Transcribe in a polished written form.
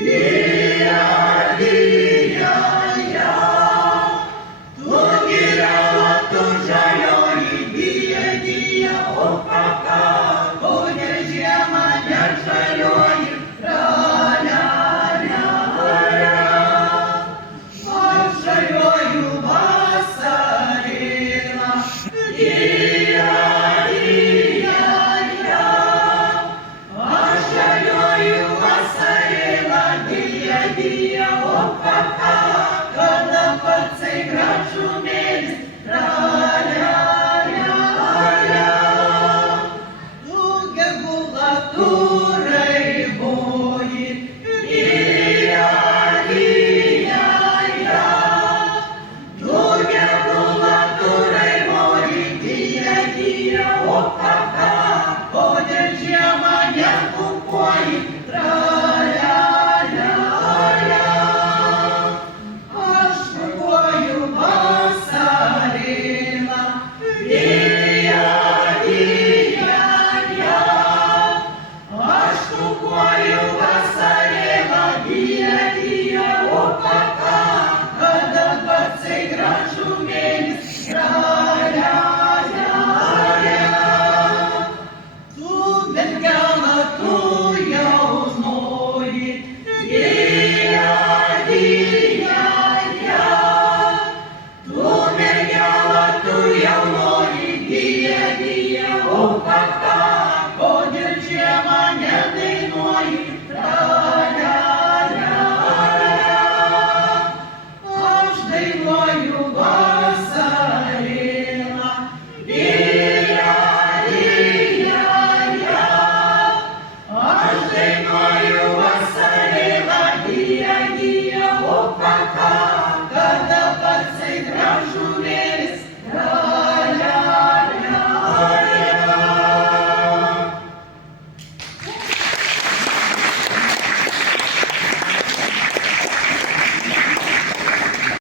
Día, día, ya, tu girala, tu žalioji, día, o kaka, kokia žiema net žalioji, aš žaliuoju vasarėlą, día, día, ya, aš žaliuoju vasarėlą, día, o kaka, kada patsai gražumėlis, tu gegula, tu raiboji, día, día, ya, tu gegula, tu raiboji, día, o kaka, kodėl žiemą nekukuoji, aš kukuoju vasarėlą, día, día, ya, aš kukuoju vasarėlą, día, o kaka, kada patsai gražumėlis, tu mergela, tu jaunoji, día, día, ya, tu mergela, tu jaunoji, día, o kaka, kodėl žiemą nedainuoji,